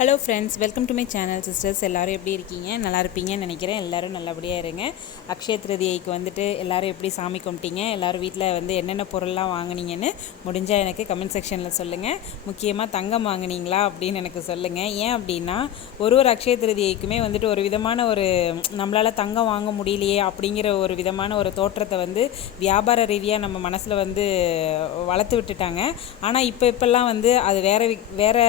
Hello friends welcome to my channel sisters எல்லோரும் எப்படி இருக்கீங்க? நல்லா இருப்பீங்கன்னு நினைக்கிறேன். எல்லோரும் நல்லபடியாக இருங்க. அக்ஷய திருதியைக்கு வந்துட்டு எல்லோரும் எப்படி சாமி கும்பிட்டீங்க? எல்லோரும் வீட்டில் வந்து என்னென்ன பொருள்லாம் வாங்குனீங்கன்னு முடிஞ்சால் எனக்கு கமெண்ட் செக்ஷனில் சொல்லுங்கள் முக்கியமாக தங்கம் வாங்குனீங்களா அப்படின்னு எனக்கு சொல்லுங்கள் ஏன் அப்படின்னா ஒரு ஒரு அக்ஷய திருதியைக்குமே வந்துட்டு ஒரு விதமான ஒரு நம்மளால் தங்கம் வாங்க முடியலையே அப்படிங்கிற ஒரு விதமான ஒரு தோற்றத்தை வந்து வியாபார ரீதியாக நம்ம மனசில் வந்து வளர்த்து விட்டுட்டாங்க. ஆனால் இப்போ இப்போல்லாம் வந்து அது வேறு வேறு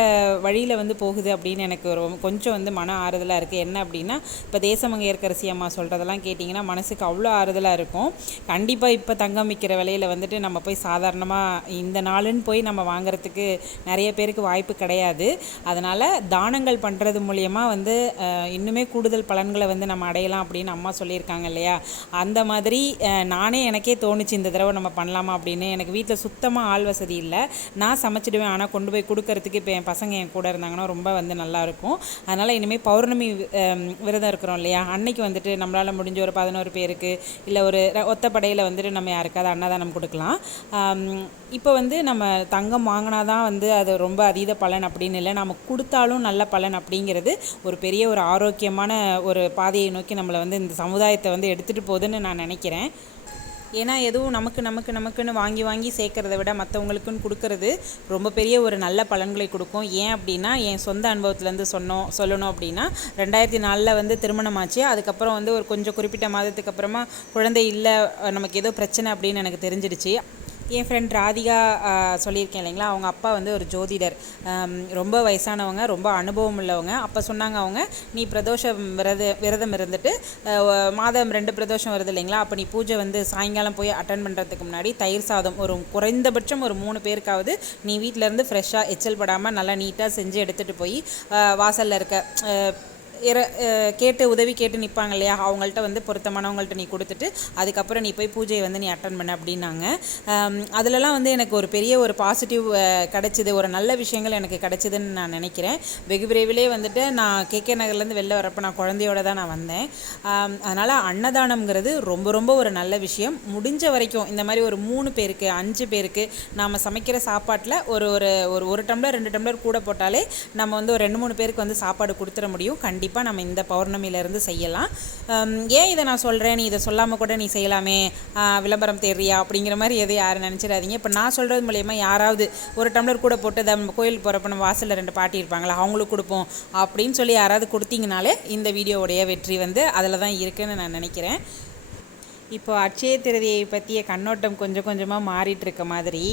வழியில் வந்து போகுது அப்படின்னு எனக்கு ரொம்ப கொஞ்சம் வந்து மன ஆறுதலாக இருக்குது என்ன அப்படின்னா இப்போ தேசமங்கையர்கரசி அம்மா சொல்கிறதெல்லாம் கேட்டிங்கன்னா மனசுக்கு அவ்வளோ ஆறுதலாக இருக்கும். கண்டிப்பாக இப்போ தங்கம் விற்கிற விலையில் வந்துட்டு நம்ம போய் சாதாரணமாக இந்த நாளுன்னு போய் நம்ம வாங்குறதுக்கு நிறைய பேருக்கு வாய்ப்பு கிடையாது. அதனால் தானங்கள் பண்ணுறது மூலியமாக வந்து இன்னுமே கூடுதல் பலன்களை வந்து நம்ம அடையலாம் அப்படின்னு அம்மா சொல்லியிருக்காங்க இல்லையா? அந்த மாதிரி நானே எனக்கே தோணுச்சு இந்த தடவை நம்ம பண்ணலாமா அப்படின்னு. எனக்கு வீட்டில் சுத்தமாக ஆள் வசதி இல்லை. நான் சமைச்சிடுவேன் ஆனால் கொண்டு போய் கொடுக்கறதுக்கு இப்போ என் பசங்க என் கூட இருந்தாங்கன்னா ரொம்ப வந்து வந்து நல்லாயிருக்கும் அதனால் இனிமேல் பௌர்ணமி விரதம் இருக்கிறோம் இல்லையா? அன்னைக்கு வந்துட்டு நம்மளால் முடிஞ்ச ஒரு பதினோரு பேருக்கு இல்லை ஒரு ஒத்தப்படையில் வந்துட்டு நம்ம யாருக்காவது அன்னதானம் கொடுக்கலாம். இப்போ வந்து நம்ம தங்கம் வாங்கினா தான் வந்து அது ரொம்ப அதீத பலன் அப்படின்னு இல்லை. நம்ம கொடுத்தாலும் நல்ல பலன் அப்படிங்கிறது ஒரு பெரிய ஒரு ஆரோக்கியமான ஒரு பாதையை நோக்கி நம்மளை வந்து இந்த சமுதாயத்தை வந்து எடுத்துகிட்டு போகுதுன்னு நான் நினைக்கிறேன். ஏன்னா எதுவும் நமக்கு நமக்கு நமக்குன்னு வாங்கி வாங்கி சேர்க்குறத விட மற்றவங்களுக்குன்னு கொடுக்கறது ரொம்ப பெரிய ஒரு நல்ல பலன்களை கொடுக்கும். ஏன் அப்படின்னா என் சொந்த அனுபவத்துலேருந்து சொன்னோம் சொல்லணும் அப்படின்னா ரெண்டாயிரத்தி நாலில் வந்து திருமணம் ஆச்சு அதுக்கப்புறம் வந்து ஒரு கொஞ்சம் குறிப்பிட்ட மாதத்துக்கு அப்புறமா குழந்தை இல்லை நமக்கு ஏதோ பிரச்சனை அப்படின்னு எனக்கு தெரிஞ்சிடுச்சு. என் ஃப்ரெண்ட் ராதிகா சொல்லியிருக்கேன் இல்லைங்களா? அவங்க அப்பா வந்து ஒரு ஜோதிடர். ரொம்ப வயசானவங்க ரொம்ப அனுபவம் உள்ளவங்க. அப்போ சொன்னாங்க அவங்க நீ பிரதோஷம் விரத விரதம் இருந்துட்டு மாதம் ரெண்டு பிரதோஷம் வருது இல்லைங்களா? அப்போ நீ பூஜை வந்து சாயங்காலம் போய் அட்டன் பண்ணுறதுக்கு முன்னாடி தயிர் சாதம் ஒரு குறைந்தபட்சம் ஒரு மூணு பேருக்காவது நீ வீட்டிலேருந்து ஃப்ரெஷ்ஷாக எச்சல் படாமல் நல்லா நீட்டாக செஞ்சு எடுத்துகிட்டு போய் வாசலில் இருக்க இற கேட்டு உதவி கேட்டு நிற்பாங்க இல்லையா? அவங்கள்ட்ட வந்து பொருத்தமானவங்கள்ட்ட நீ கொடுத்துட்டு அதுக்கப்புறம் நீ போய் பூஜையை வந்து நீ அட்டன் பண்ண அப்படின்னாங்க. அதிலலாம் வந்து எனக்கு ஒரு பெரிய ஒரு பாசிட்டிவ் கிடச்சிது. ஒரு நல்ல விஷயங்கள் எனக்கு கிடச்சிதுன்னு நான் நினைக்கிறேன். வெகு விரைவிலே வந்துட்டு நான் கே கே நகர்லேருந்து வெளில வரப்போ நான் குழந்தையோட தான் நான் வந்தேன். அதனால் அன்னதானம்ங்கிறது ரொம்ப ரொம்ப ஒரு நல்ல விஷயம். முடிஞ்ச வரைக்கும் இந்த மாதிரி ஒரு மூணு பேருக்கு அஞ்சு பேருக்கு நாம் சமைக்கிற சாப்பாட்டில் ஒரு ஒரு ஒரு ஒரு டம்ளர் ரெண்டு டம்ளர் கூட போட்டாலே நம்ம வந்து ஒரு ரெண்டு மூணு பேருக்கு வந்து சாப்பாடு கொடுத்துட முடியும். கண்டிப்பாக கண்டிப்பாக நம்ம இந்த பௌர்ணமியிலேருந்து செய்யலாம். ஏன் இதை நான் சொல்கிறேன் நீ இதை சொல்லாமல் கூட நீ செய்யலாமே. விளம்பரம் தேடுறியா? அப்படிங்கிற மாதிரி எதையும் யாரும் நினச்சிடாதீங்க. இப்போ நான் சொல்கிறது மூலயமா யாராவது ஒரு டம்ளர் கூட போட்டு நம்ம கோயில் போகிறப்ப நம்ம வாசலில் ரெண்டு பாட்டி இருப்பாங்களா? அவங்களுக்கு கொடுப்போம். அப்படின்னு சொல்லி யாராவது கொடுத்தீங்கனாலே இந்த வீடியோவுடைய வெற்றி வந்து அதில் தான் இருக்குதுன்னு நான் நினைக்கிறேன். இப்போ அட்சய திருதியை பற்றிய கண்ணோட்டம் கொஞ்சம் கொஞ்சமாக மாறிட்டுருக்க மாதிரி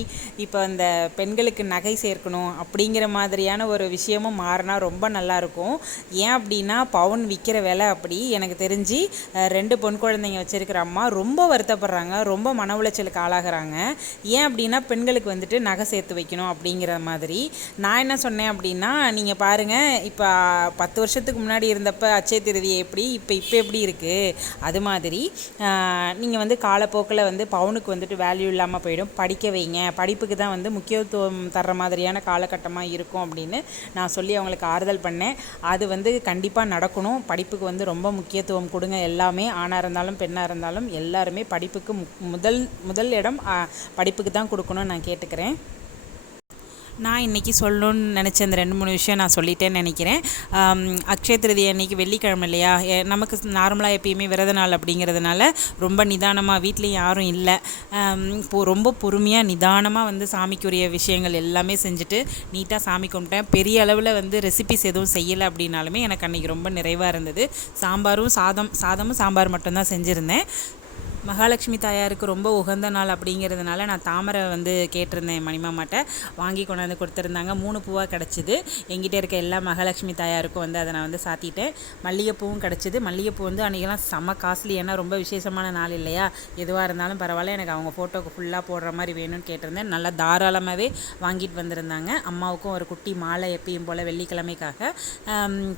இப்போ அந்த பெண்களுக்கு நகை சேர்க்கணும் அப்படிங்கிற மாதிரியான ஒரு விஷயமும் மாறினா ரொம்ப நல்லாயிருக்கும். ஏன் அப்படின்னா பவுன் விற்கிற விலை அப்படி. எனக்கு தெரிஞ்சு ரெண்டு பொன் குழந்தைங்க வச்சுருக்கிற அம்மா ரொம்ப வருத்தப்படுறாங்க ரொம்ப மன உளைச்சலுக்கு ஆளாகிறாங்க. ஏன் அப்படின்னா பெண்களுக்கு வந்துட்டு நகை சேர்த்து வைக்கணும் அப்படிங்கிற மாதிரி. நான் என்ன சொன்னேன் அப்படின்னா நீங்கள் பாருங்கள் இப்போ பத்து வருஷத்துக்கு முன்னாடி இருந்தப்போ அச்சய திருதியை எப்படி இப்போ இப்போ எப்படி இருக்குது அது மாதிரி நீங்கள் வந்து காலப்போக்கில் வந்து பவுனுக்கு வந்துட்டு வேல்யூ இல்லாமல் போயிடும். படிக்க வைங்க. படிப்புக்கு தான் வந்து முக்கியத்துவம் தர்ற மாதிரியான காலகட்டமாக இருக்கும் அப்படின்னு நான் சொல்லி அவங்களுக்கு ஆறுதல் பண்ணேன். அது வந்து கண்டிப்பாக நடக்கணும். படிப்புக்கு வந்து ரொம்ப முக்கியத்துவம் கொடுங்க எல்லாமே. ஆணாக இருந்தாலும் பெண்ணாக இருந்தாலும் எல்லாருமே படிப்புக்கு முதல் முதல் இடம் படிப்புக்கு தான் கொடுக்கணும்னு நான் கேட்டுக்கிறேன். நான் இன்றைக்கி சொல்லணும்னு நினச்ச அந்த ரெண்டு மூணு விஷயம் நான் சொல்லிட்டேன்னு நினைக்கிறேன். அக்ஷய திருதி அன்னைக்கு வெள்ளிக்கிழமை இல்லையா? நமக்கு நார்மலாக எப்பயுமே விரத நாள் அப்படிங்கிறதுனால ரொம்ப நிதானமாக வீட்லேயும் யாரும் இல்லை. இப்போ ரொம்ப பொறுமையாக நிதானமாக வந்து சாமிக்குரிய விஷயங்கள் எல்லாமே செஞ்சுட்டு நீட்டாக சாமி கும்பிட்டேன். பெரிய அளவில் வந்து ரெசிபிஸ் எதுவும் செய்யலை அப்படின்னாலுமே எனக்கு அன்றைக்கி ரொம்ப நிறைவாக இருந்தது. சாம்பாரும் சாதம் சாதமும் சாம்பார் மட்டும்தான் செஞ்சுருந்தேன். மகாலட்சுமி தாயாருக்கு ரொம்ப உகந்த நாள் அப்படிங்கிறதுனால நான் தாமரை வந்து கேட்டிருந்தேன் மணிமாமாட்ட. வாங்கி கொண்டாந்து கொடுத்துருந்தாங்க. மூணு பூவாக கிடச்சிது. எங்கிட்ட இருக்க எல்லா மகாலட்சுமி தாயாருக்கும் வந்து அதை நான் வந்து சாத்திட்டேன். மல்லிகைப்பூவும் கிடச்சிது. மல்லிகைப்பூ வந்து அன்றைக்கெல்லாம் செம்ம காஸ்ட்லி. ஏன்னா ரொம்ப விசேஷமான நாள் இல்லையா? எதுவாக இருந்தாலும் பரவாயில்ல. எனக்கு அவங்க ஃபோட்டோக்கு ஃபுல்லாக போடுற மாதிரி வேணும்னு கேட்டிருந்தேன். நல்லா தாராளமாகவே வாங்கிட்டு வந்திருந்தாங்க. அம்மாவுக்கும் ஒரு குட்டி மாலை எப்பயும் போல் வெள்ளிக்கிழமைக்காக.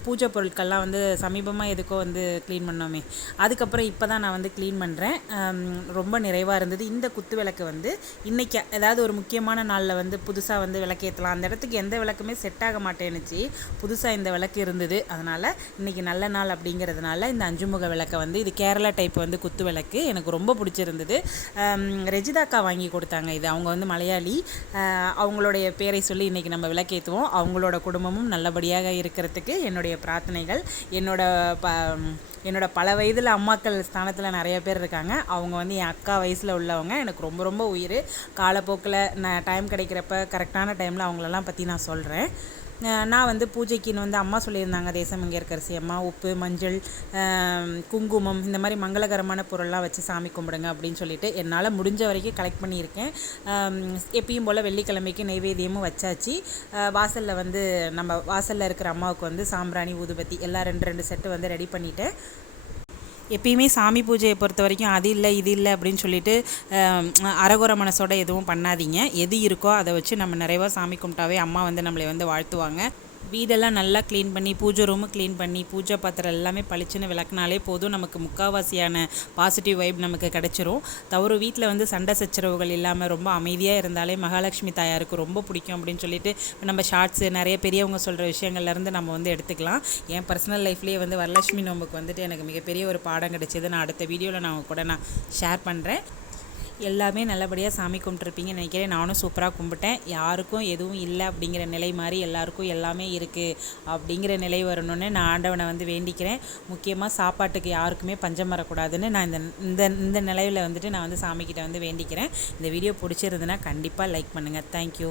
பூஜை பொருட்கள்லாம் வந்து சமீபமாக எதுக்கோ வந்து க்ளீன் பண்ணோமே. அதுக்கப்புறம் இப்போ தான் நான் வந்து க்ளீன் பண்ணுறேன் ரொம்ப நிறைவாக இருந்தது. இந்த குத்து விளக்கு வந்து இன்றைக்கி ஏதாவது ஒரு முக்கியமான நாளில் வந்து புதுசாக வந்து விளக்கேற்றலாம் அந்த இடத்துக்கு எந்த விளக்குமே செட் ஆக மாட்டேனுச்சு புதுசாக இந்த விளக்கு இருந்தது. அதனால் இன்றைக்கி நல்ல நாள் அப்படிங்கிறதுனால இந்த அஞ்சுமுக விளக்கை வந்து இது கேரளா டைப் வந்து குத்து விளக்கு. எனக்கு ரொம்ப பிடிச்சிருந்தது. ரெஜிதாக்கா வாங்கி கொடுத்தாங்க இது. அவங்க வந்து மலையாளி. அவங்களுடைய பேரை சொல்லி இன்றைக்கி நம்ம விளக்கேற்றுவோம் அவங்களோட குடும்பமும் நல்லபடியாக இருக்கிறதுக்கு என்னுடைய பிரார்த்தனைகள். என்னோட ப என்னோட பல வயதில் அம்மாக்கள் ஸ்தானத்தில் நிறைய பேர் இருக்காங்க. அவங்க வந்து என் அக்கா வயசில் உள்ளவங்க. எனக்கு ரொம்ப ரொம்ப உயிர். காலப்போக்கில் நான் டைம் கிடைக்கிறப்ப கரெக்டான டைமில் அவங்களெல்லாம் பற்றி நான் சொல்கிறேன் நான் வந்து பூஜைக்குன்னு வந்து அம்மா சொல்லியிருந்தாங்க தேசம் இங்கே அம்மா உப்பு மஞ்சள் குங்குமம் இந்த மாதிரி மங்களகரமான பொருள்லாம் வச்சு சாமி கும்பிடுங்க அப்படின்னு சொல்லிட்டு என்னால் முடிஞ்ச வரைக்கும் கலெக்ட் பண்ணியிருக்கேன். எப்பயும் போல் வெள்ளிக்கிழமைக்கு நைவேத்தியமும் வச்சாச்சு. வாசலில் வந்து நம்ம வாசலில் இருக்கிற அம்மாவுக்கு வந்து சாம்பிராணி ஊதுபத்தி எல்லாம் ரெண்டு ரெண்டு செட்டு வந்து ரெடி பண்ணிவிட்டேன் எப்பயுமே சாமி பூஜையை பொறுத்த வரைக்கும் அது இல்லை இது இல்லை அப்படின்னு சொல்லிட்டு ஆம், அரகுர மனசோட எதுவும் பண்ணாதீங்க. எது இருக்கோ அதை வச்சு நம்ம நிறைவாக சாமி கும்பிட்டாவே அம்மா வந்து நம்மளை வந்து வாழ்த்துவாங்க. வீடெல்லாம் நல்லா க்ளீன் பண்ணி பூஜை ரூமு க்ளீன் பண்ணி பூஜை பாத்திரம் எல்லாமே பளிச்சுன்னு விளக்குனாலே போதும். நமக்கு முக்காவாசியான பாசிட்டிவ் வைப் நமக்கு கிடச்சிரும். தவிர வீட்டில் வந்து சண்டை சச்சரவுகள் இல்லாமல் ரொம்ப அமைதியாக இருந்தாலே மகாலட்சுமி தாயாருக்கு ரொம்ப பிடிக்கும் அப்படின்னு சொல்லிட்டு நம்ம ஷார்ட்ஸு நிறைய பெரியவங்க சொல்கிற விஷயங்கள்லேருந்து நம்ம வந்து எடுத்துக்கலாம். என் பர்சனல் லைஃப்லேயே வந்து வரலட்சுமி நோம்புக்கு வந்துட்டு எனக்கு மிகப்பெரிய ஒரு பாடம் கிடைச்சது. நான் அடுத்த வீடியோவில் நான் கூட நான் ஷேர் பண்ணுறேன் எல்லாமே நல்லபடியாக சாமி கும்பிட்ருப்பீங்கன்னு நினைக்கிறேன். நானும் சூப்பராக கும்பிட்டேன். யாருக்கும் எதுவும் இல்லை அப்படிங்கிற நிலை மாதிரி எல்லாருக்கும் எல்லாமே இருக்குது அப்படிங்கிற நிலை வரணும்னு நான் ஆண்டவனை வந்து வேண்டிக்கிறேன். முக்கியமாக சாப்பாட்டுக்கு யாருக்குமே பஞ்சம் வரக்கூடாதுன்னு நான் இந்த இந்த இந்த நிலையில் வந்துட்டு நான் வந்து சாமிக்கிட்ட வந்து வேண்டிக்கிறேன். இந்த வீடியோ பிடிச்சிருந்துன்னா கண்டிப்பாக லைக் பண்ணுங்கள் தேங்க்யூ